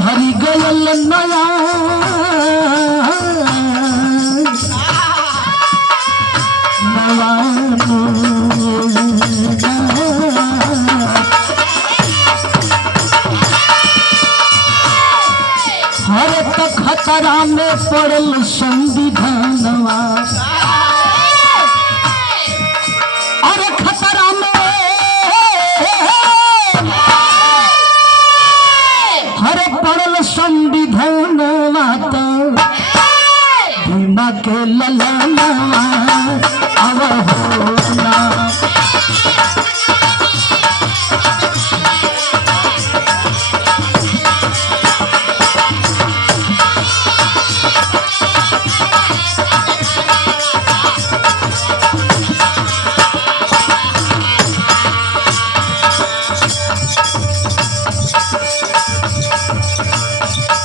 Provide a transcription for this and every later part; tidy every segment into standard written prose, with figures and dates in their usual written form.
झरी गयल नया हर तक खतरा में पड़ल संविधानवा अरे खतरा में हर पड़ल संविधानवा तो भीमा के ललनवा अब होना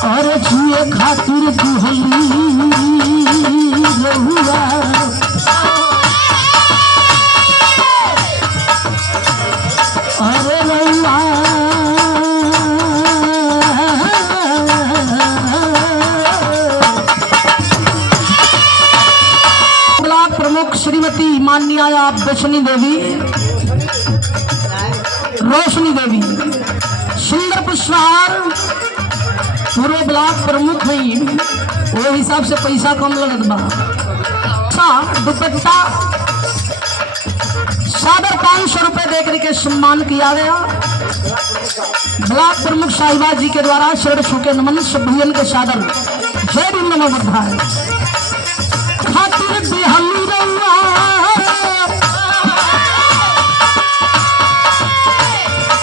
और छुए खातिर दुहली रहुआ अरे रहुआ ब्लॉक प्रमुख श्रीमती माननीय रोशनी देवी सुंदर पुष्पहार पूरे ब्लॉक प्रमुख है वो हिसाब से पैसा कम लगत बा दुपट्टा सादर 500 रुपए देकर के सम्मान किया गया ब्लॉक प्रमुख साहिबा जी के द्वारा शरण छू के नमन सभ्यन के सादर जय भीम नमो बुद्धाय खातिर बिहाली रउआ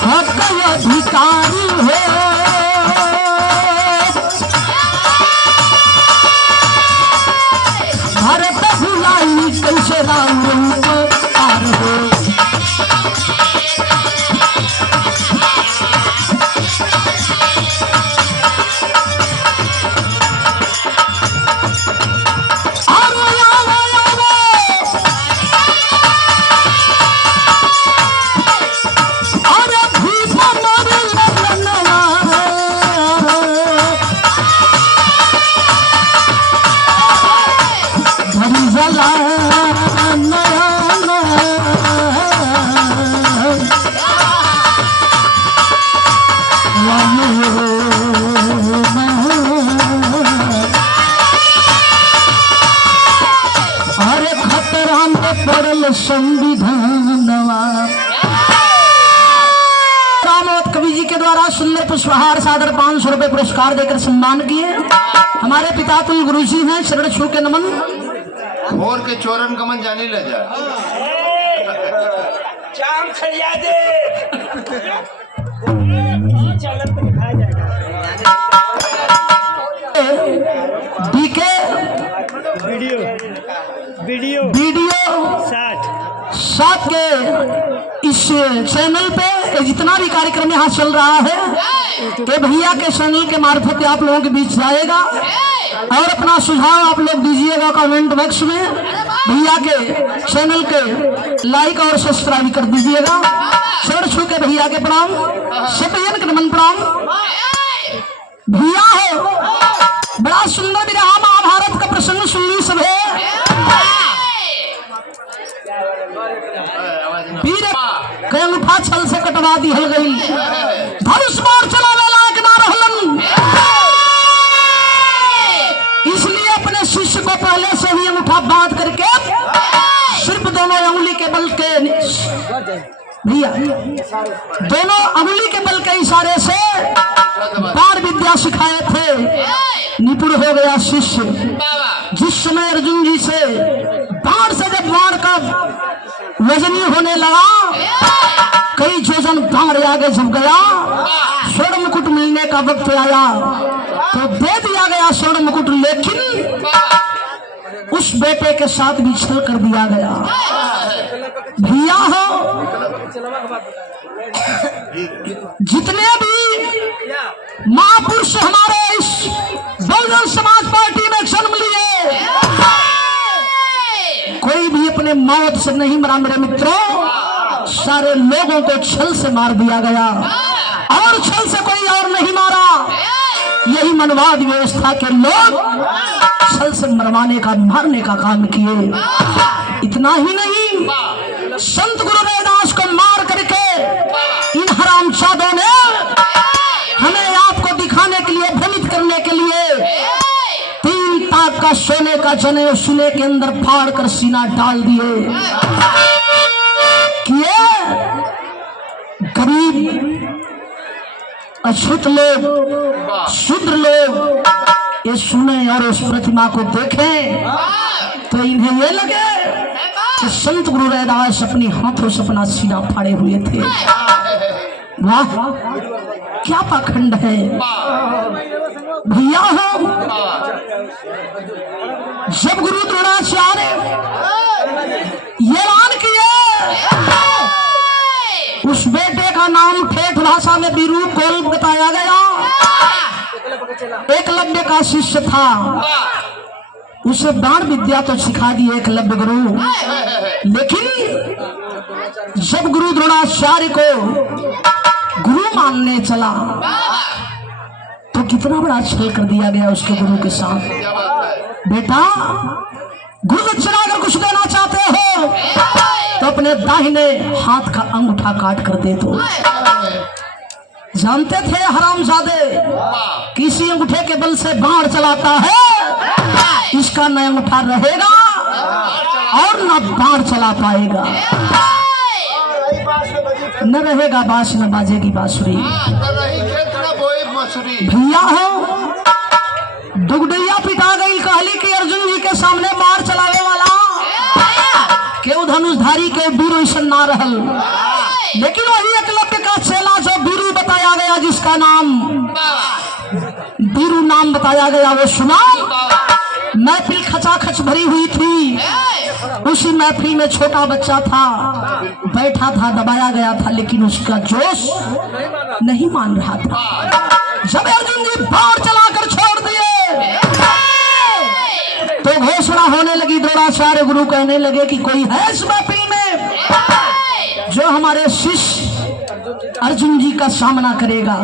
हक अधिकारी हो भारत भुलाई कैसे राम रूप पार हो संविधानवा रामवत कवि जी के द्वारा सुंदर पुष्पहार सादर 500 रुपए पुरस्कार देकर सम्मान किए हमारे पिता तुल गुरु जी हैं शरण छू के नमन और के चोरन कमन जाने ले जा चाम खरिया दे चलन तो दिखाया जाएगा डीके वीडियो 60 के इस चैनल पे जितना भी कार्यक्रम यहाँ चल रहा है कि भैया के चैनल के मार्फत आप लोगों के बीच जाएगा और अपना सुझाव आप लोग दीजिएगा कमेंट बॉक्स में भैया के चैनल के लाइक और सब्सक्राइब कर दीजिएगा छोड़ छू के भैया के प्रणाम सभ्यन के नमन प्रणाम भैया हो बड़ा सुंदर विरहा महाभारत का प्रसंग सुन ली सब है वीर उठा छल से कटवा दी हल गई धनुष बाण चलाने लायक ना रहलन इसलिए अपने शिष्य को पहले से ही अंगूठा बांध करके सिर्फ दोनों अंगुली के बल के भैया दोनों अंगुली के बल के इशारे से बाण विद्या सिखाए थे निपुण हो गया शिष्य जिस समय अर्जुन जी से बाण से जब बाण का वजनी होने लगा कई योजन बाण आगे जब गया स्वर्ण मुकुट मिलने का वक्त आया तो दे दिया गया स्वर्ण मुकुट लेकिन उस बेटे के साथ भी छल कर दिया गया भैया हो जितने भी महापुरुष हमारे इस बहुजन समाज पार्टी में जन्म लिए कोई भी अपने मौत से नहीं मरा मेरे मित्रों सारे लोगों को छल से मार दिया गया और छल से कोई और नहीं मारा ब्राह्मणवाद व्यवस्था के लोग छल से मरवाने का, मारने का काम किए। इतना ही नहीं, संत गुरु रैदास को मार करके इन हरामजादों ने हमें आपको दिखाने के लिए, भ्रमित करने के लिए 3 ताक का सोने का जनेऊ सीने के अंदर फाड़ कर सीना डाल दिए। किए गरीब अछूत लोग, शूद्र लोग ये सुने और उस प्रतिमा को देखें तो इन्हें ये लगे कि संत गुरु रैदास अपनी हाथों से अपना सीना फाड़े हुए थे। वाह, क्या पाखंड है भैया। हो जब गुरु द्रोणाचार्य ये ऐलान किए, उस बेटे का नाम ठेठ भाषा में बीरू कोल बताया गया। एकलव्य का शिष्य था, उसे बाण विद्या तो सिखा दी एकलव्य गुरु, लेकिन जब गुरु द्रोणाचार्य को गुरु मानने चला तो कितना बड़ा छल कर दिया गया उसके गुरु के साथ। बेटा, गुरु दक्षिणा अगर कुछ देना चाहते हो तो अपने दाहिने हाथ का अंगूठा काट कर दे दो। जानते थे हरामजादे, किसी अंगूठे के बल से बाण चलाता है, इसका न अंगूठा रहेगा और न बाण चला पाएगा, न रहेगा बांस न बाजेगी बांसुरी। भैया हो, दुगडैया पिटा गई कहली कि अर्जुन जी के सामने मार चलावे वाला केहू धनुषधारी के वीर ऐसन ना रहल, लेकिन वही एकलव्य का चेला जो वीरू बताया गया, जिसका नाम वीरू नाम बताया गया, वो सुना। महफिल खचाखच भरी हुई थी, उसी महफिल में छोटा बच्चा था, बैठा था, दबाया गया था, लेकिन उसका जोश नहीं मान रहा था। जब अर्जुन जी बाण चलाकर छोड़ दिए तो घोषणा होने लगी, द्रोणाचार्य गुरु कहने लगे कि कोई है इस महफिल में जो हमारे शिष्य अर्जुन जी का सामना करेगा।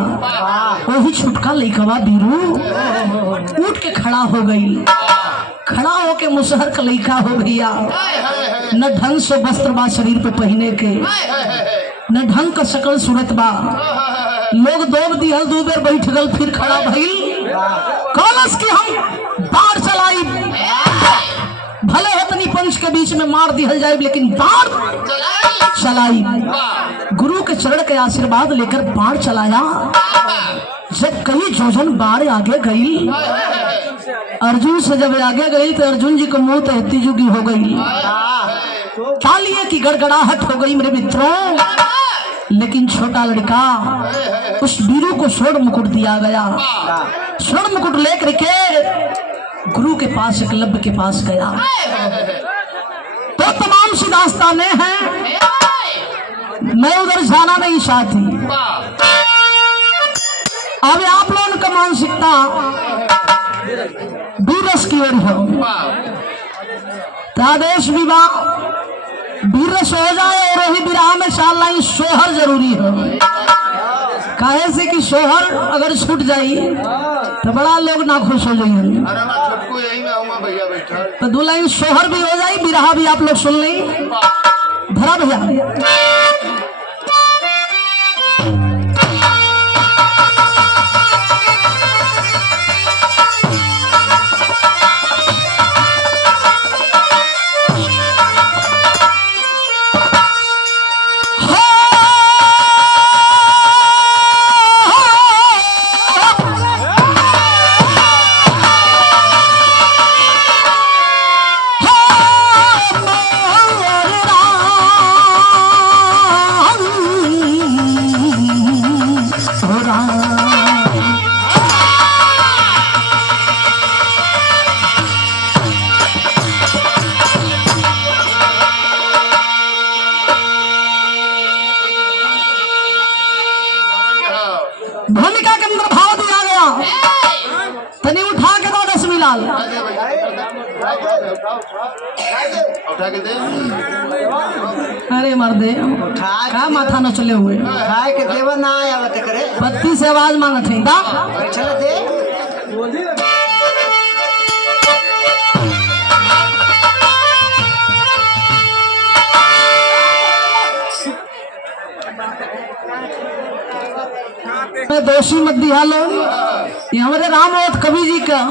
वही छुटका लइकवा बीरू उठ के खड़ा हो गई, खड़ा होके मुसहर का लइका हो भैया, न ढंग से वस्त्र बा शरीर पे पहने के, न ढंग का शकल सूरत बा। लोग दो दिहल, 2 बेर बैठ गल, फिर खड़ा भइल, कॉलस की हम बाढ़ चलाई, भले हतनी पंच के बीच में मार दिहल जाए, लेकिन बाढ़ चलाई। गुरु के चरण के आशीर्वाद लेकर बाढ़ चलाया। जब कई जोजन बाढ़ आगे गई, अर्जुन से जब आगे गई तो अर्जुन जी को मुंह तहती जुगी हो गई, तालियों की गड़गड़ाहट हो गई मेरे मित्रों। लेकिन छोटा लड़का, उस वीरू को स्वर्ण मुकुट दिया गया। स्वर्ण मुकुट लेकर के गुरु के पास, एकलव्य के पास गया तो तमाम सी दास्तानें हैं, मैं उधर जाना नहीं चाहती। अब आप लोगों का मानसिकता वीरस की ओर हो, आदेश विवाह वीरस हो जाए और वही विवाह में शाला सोहर जरूरी हो। काहे से कि सोहर अगर छूट जाई तो बड़ा लोग ना खुश हो जाइए, तो 2 लाइन सोहर भी हो जाए, विरहा भी आप लोग सुन लें। धरा भैया भूमिका के अंदर भाव दिया गया। तनी उठा के दो 10 मिलाल, उठा के दे। अरे मर्दे का माथा न चले हुए, खाए के देवा ना आवत करे, 32 से आवाज मांगत है दा चल दे मैं दोषी मत दिहालो, ये हमारे रामवत कवि जी का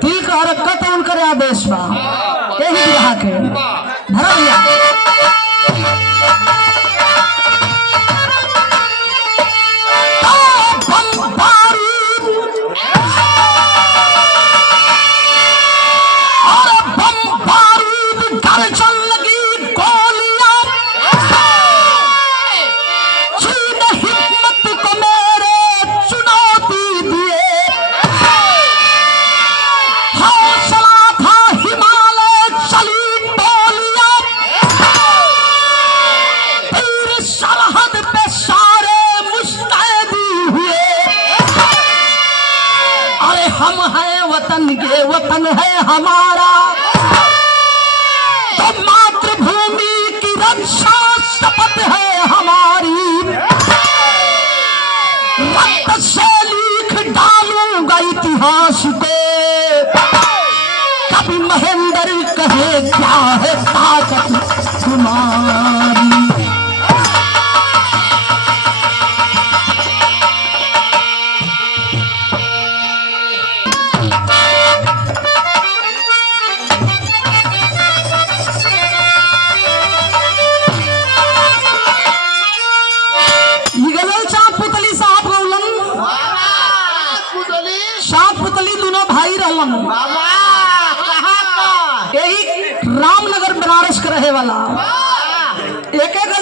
दिल का हरकत उनकर आदेश बा, यही रहा के धरा दिया। हम हैं वतन के, वतन है हमारा, तो मातृभूमि की रक्षा शपथ है हमारी। रक्त से लिख डालूंगा इतिहास को, कभी महेंद्र कहे क्या है ताकत तुम्हारी। यही रामनगर बनारस का रहे वाला, एक एक